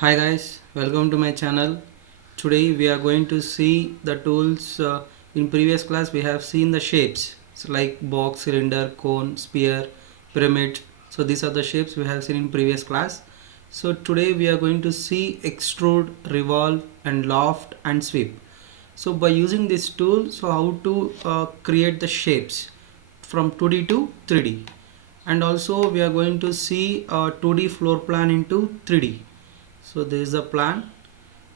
Hi guys, welcome to my channel. Today we are going to see the tools. In previous class we have seen the shapes, so like box, cylinder, cone, sphere, pyramid. So these are the shapes we have seen in previous class. So today we are going to see extrude, revolve and loft and sweep. So by using this tool, so how to create the shapes from 2D to 3D. And also we are going to see a 2D floor plan into 3D. So this is the plan.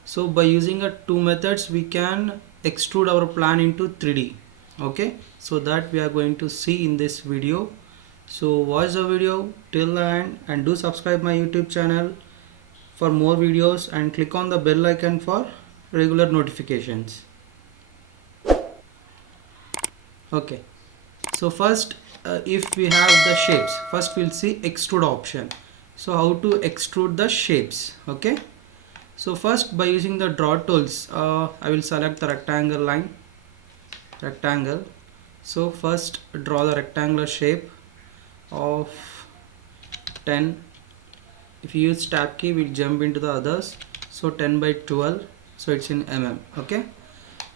So by using two methods we can extrude our plan into 3D. Okay, so that we are going to see in this video. So watch the video till the end and do subscribe my YouTube channel for more videos and click on the bell icon for regular notifications. Okay, so first if we have the shapes, first we'll see extrude option. So how to extrude the shapes. Okay, so first by using the draw tools, I will select the rectangle line, rectangle. So first draw the rectangular shape of 10. If you use tab key we'll jump into the others. So 10 by 12, so it's in mm. Okay,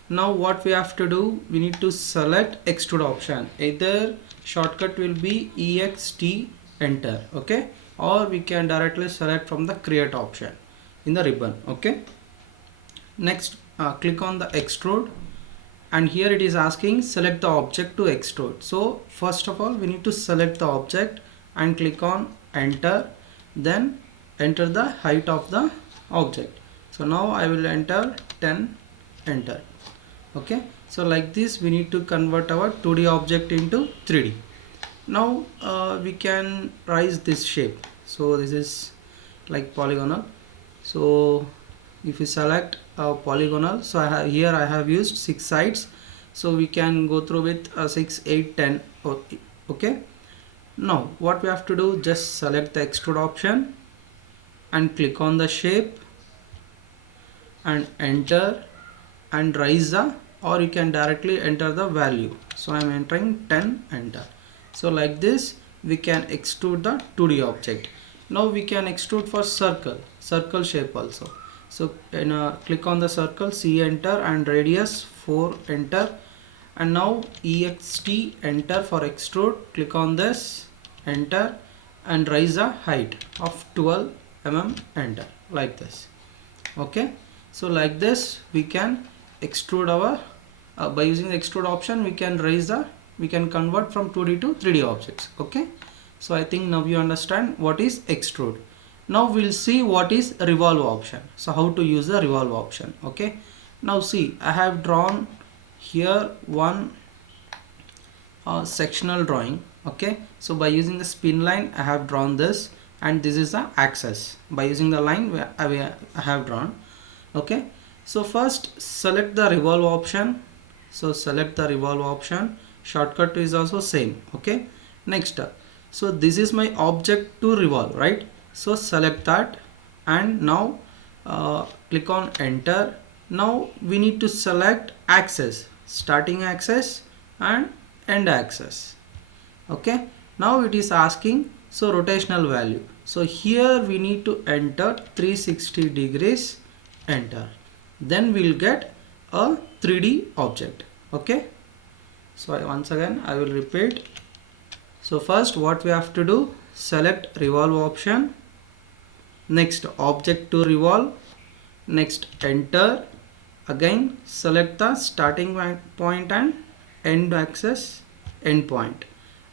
now what we have to do, we need to select extrude option. Either shortcut will be ext enter, okay, or we can directly select from the create option in the ribbon. Okay, next click on the extrude, and here it is asking select the object to extrude. So first of all we need to select the object and click on enter, then enter the height of the object. So now I will enter 10, enter. Okay, so like this we need to convert our 2D object into 3D. Now we can raise this shape. So this is like polygonal. So if you select polygonal, so here I have used 6 sides, so we can go through with 6, 8, 10. Okay, now what we have to do, just select the extrude option and click on the shape and enter and raise the, or you can directly enter the value. So I am entering 10, enter. So like this we can extrude the 2D object. Now we can extrude for circle shape also. So click on the circle, C enter, and radius 4, enter. And now ext enter for extrude, click on this, enter, and raise the height of 12 mm, enter, like this. Okay, so like this we can extrude our by using the extrude option we can convert from 2D to 3D objects. Okay, so I think now you understand what is extrude. Now we'll see what is revolve option. So how to use the revolve option. Okay, now see, I have drawn here one sectional drawing. Okay, so by using the spin line I have drawn this, and this is the axis. By using the line I have drawn. Okay, so first select the revolve option. So select the revolve option, shortcut is also same. Okay, next so this is my object to revolve, right? So select that, and now click on enter. Now we need to select axis, starting axis and end axis. Okay, now it is asking so rotational value. So here we need to enter 360 degrees, enter, then we'll get a 3D object. Okay, so once again I will repeat. So first what we have to do, select revolve option, next object to revolve, next enter, again select the starting point and end axis, end point,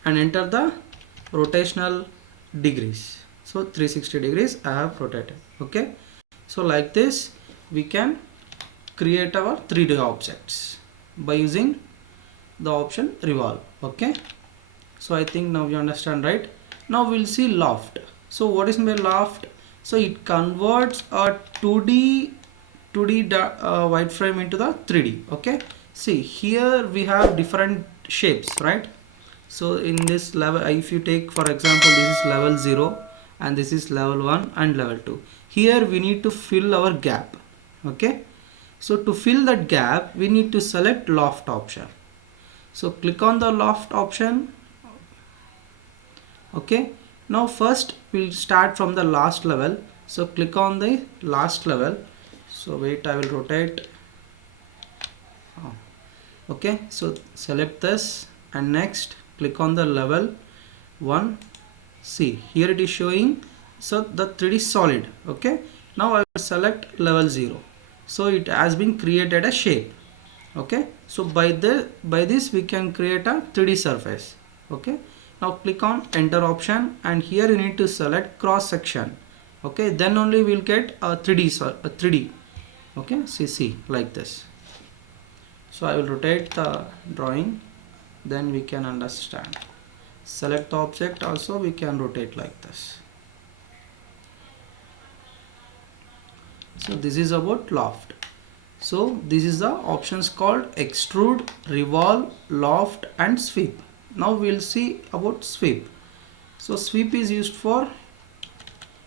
and enter the rotational degrees. So 360 degrees I have rotated. Okay, so like this we can create our 3D objects by using the option revolve. Okay, so I think now you understand, right? Now we'll see loft. So what is my loft? So it converts a 2D wireframe into the 3D. Okay, see here we have different shapes, right? So in this level, if you take for example this is level 0 and this is level 1 and level 2, here we need to fill our gap. Okay, so to fill that gap we need to select loft option. So click on the loft option. Okay, now first we'll start from the last level. So click on the last level. So wait, I will rotate. Okay, so select this and next click on the level 1. See, here it is showing, so the 3D solid. Okay, now I will select level 0. So it has been created a shape. Okay, so by this we can create a 3D surface. Okay, now click on enter option and here you need to select cross section. Okay, then only we'll get a 3D. Okay, see like this. So I will rotate the drawing, then we can understand. Select the object also, we can rotate like this. So this is about Loft. So this is the options called Extrude, Revolve, Loft and Sweep. Now we'll see about Sweep. So Sweep is used for,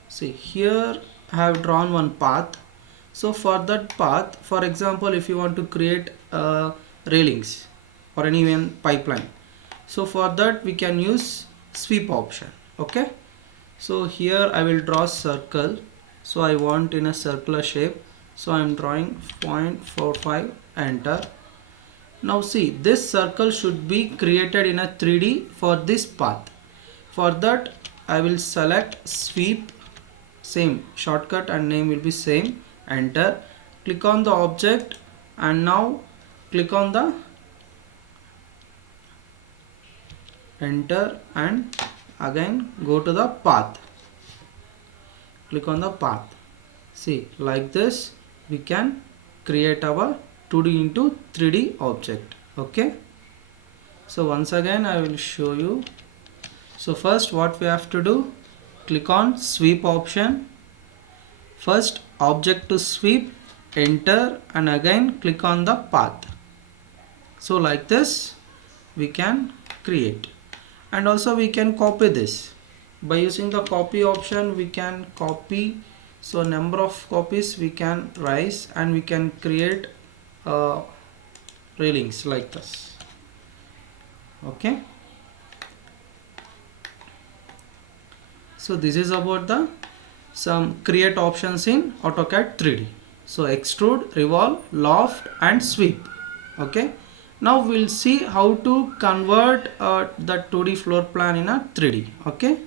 see here I have drawn one path. So for that path, for example, if you want to create railings or any even pipeline, so for that we can use sweep option. Okay, so here I will draw circle. So I want in a circular shape, so I am drawing 0.45, enter. Now see, this circle should be created in a 3D for this path. For that I will select sweep, same shortcut and name will be same, enter. Click on the object and now click on the enter and again go to the path. Click on the path. See, like this we can create our 2D into 3D object. Okay, so once again I will show you. So first what we have to do, click on sweep option, first object to sweep, enter and again click on the path. So like this we can create, and also we can copy this by using the copy option. We can copy, so number of copies we can raise and we can create railings like this. Okay, so this is about the some create options in AutoCAD 3D. So extrude, revolve, loft and sweep. Okay, now we'll see how to convert the 2D floor plan in a 3D. Okay,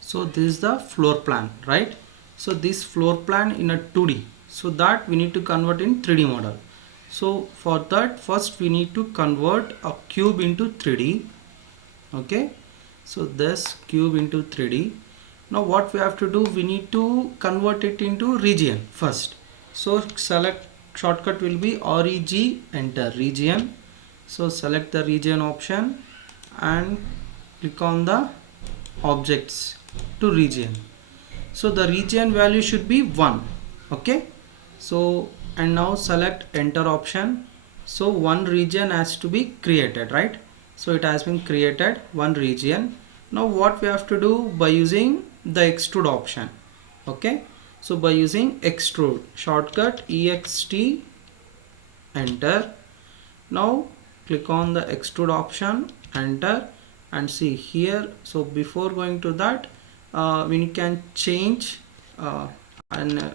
so this is the floor plan, right? So this floor plan in a 2D, so that we need to convert in 3D model. So for that first we need to convert a cube into 3D. Okay, so this cube into 3D. Now what we have to do, we need to convert it into region first. So select, shortcut will be REG, enter region. So select the region option and click on the objects to region. So the region value should be 1. Okay, so and now select enter option. So one region has to be created, right? So it has been created, one region. Now what we have to do, by using the extrude option. Okay, so by using extrude, shortcut EXT, enter. Now click on the extrude option, enter, and see here. So before going to that, we can change and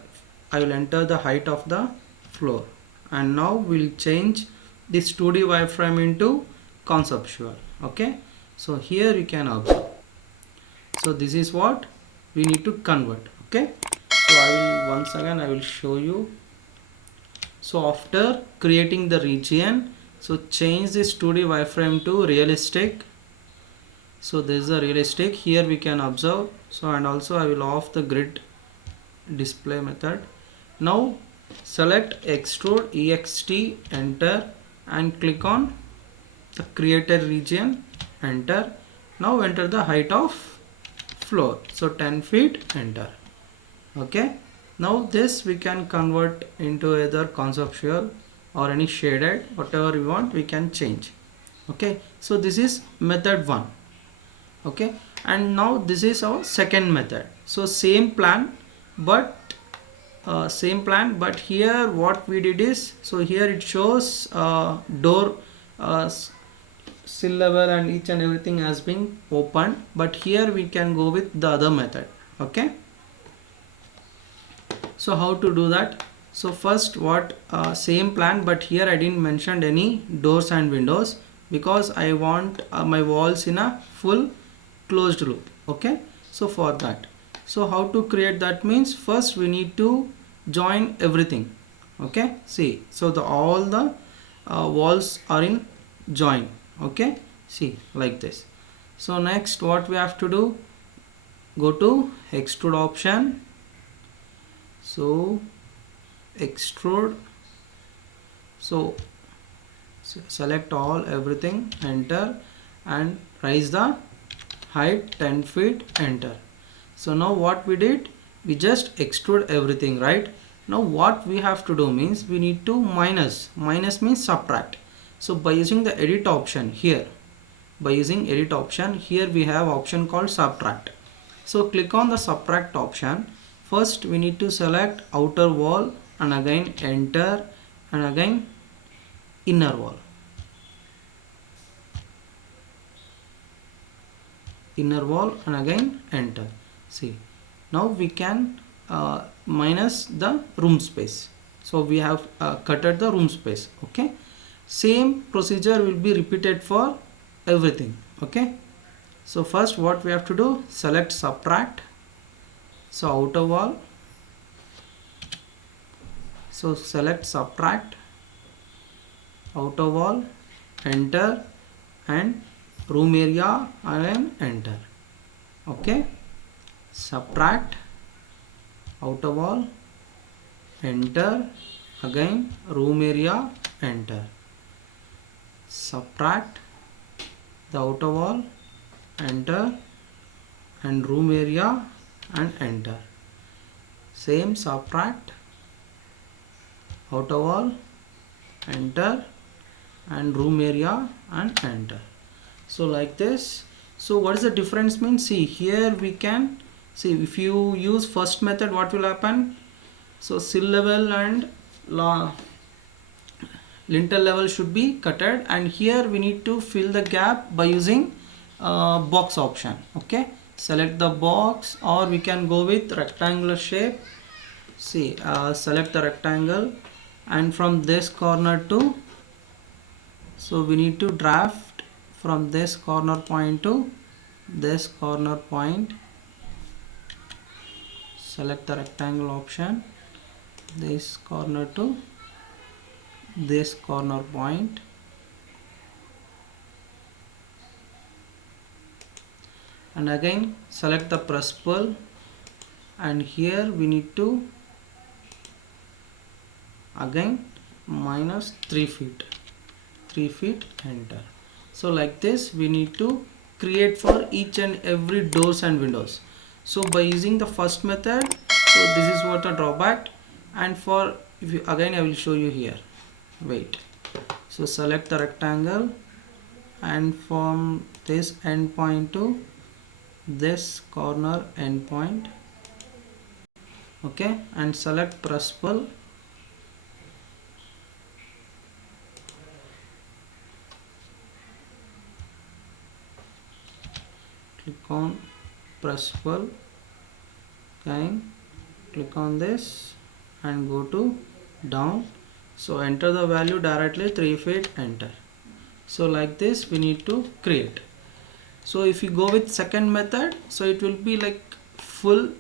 I will enter the height of the floor, and now we'll change this 2D wireframe into conceptual. Okay, so here you can observe. So this is what we need to convert. Okay, so I will once again I will show you. So after creating the region, so change this 2D wireframe to realistic. So this is a realistic, here we can observe. So and also I will off the grid display method. Now select extrude EXT, enter, and click on the created region, enter. Now enter the height of floor, so 10 feet, enter. Okay, now this we can convert into either conceptual or any shaded, whatever we want we can change. Okay, so this is method 1. Okay, and now this is our second method. So same plan, but here what we did is, so here it shows door sill level and each and everything has been opened, but here we can go with the other method. Okay, so how to do that? So first what same plan, but here I didn't mention any doors and windows because I want my walls in a full closed loop. Okay, so for that, so how to create that means first we need to join everything. Okay, see, so the all the walls are in join. Okay, see, like this. So next what we have to do, go to extrude option, so extrude, so select all everything, enter, and raise the height 10 feet, enter. So now what we did, we just extrude everything, right? Now what we have to do means we need to minus means subtract. So by using the edit option here, by using edit option here, we have option called subtract. So click on the subtract option. First we need to select outer wall and again enter, and again inner wall, and again enter. See, now we can minus the room space. So we have cutted the room space. Okay, same procedure will be repeated for everything. Okay, so first what we have to do, select subtract, so outer wall, so select subtract outer wall, enter, and room area and enter. Okay, subtract outer wall, enter, again room area, enter, subtract the outer wall, enter, and room area and enter. Same subtract outer wall, enter, and room area and enter. So like this. So what is the difference means? See, here we can see if you use first method, what will happen? So sill level and lintel level should be cutted, and here we need to fill the gap by using box option. Okay, select the box, or we can go with rectangular shape. See, select the rectangle, and from this corner to, so we need to draft from this corner point to this corner point. Select the rectangle option, this corner to this corner point, and again select the press pull, and here we need to again minus 3 feet, enter. So like this we need to create for each and every doors and windows. So by using the first method, so this is what the drawback. And for, if you again, I will show you here, wait. So select the rectangle, and from this end point to this corner end point. Okay, and select press pull, click on press pull, again click on this and go to down. So enter the value directly, 3 feet, enter. So like this we need to create. So if you go with second method, so it will be like full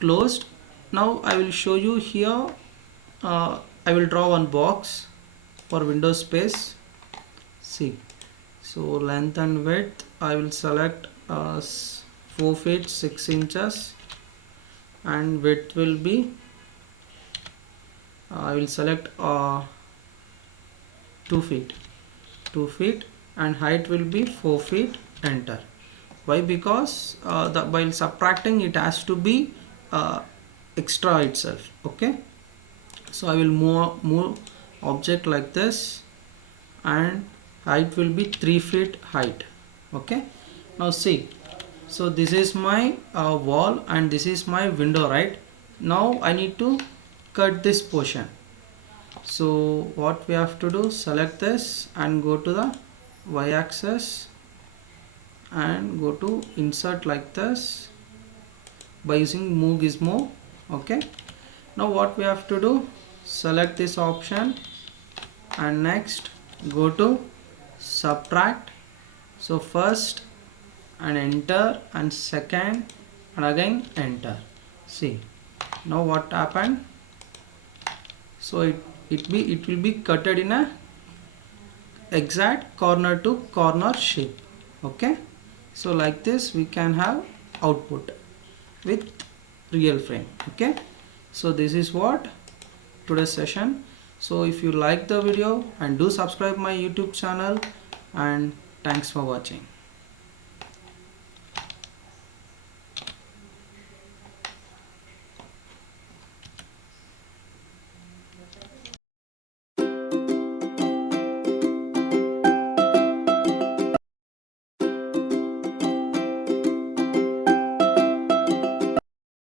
closed. Now I will show you here. I will draw one box for window space. See, so length and width I will select 4 feet 6 inches, and width will be I will select 2 feet, and height will be 4 feet, enter. Why? Because while subtracting it has to be extra itself. Okay, so I will move object like this, and height will be 3 feet height. Okay, now see, so this is my wall and this is my window, right? Now I need to cut this portion. So what we have to do, select this and go to the y-axis and go to insert like this by using move gizmo. Okay, now what we have to do, select this option and next go to subtract. So first and enter and second and again enter. See now what happened. So it will be cutted in a exact corner to corner shape. Okay, so like this we can have output with real frame. Okay, so this is what today's session. So if you like the video, and do subscribe my YouTube channel, and thanks for watching.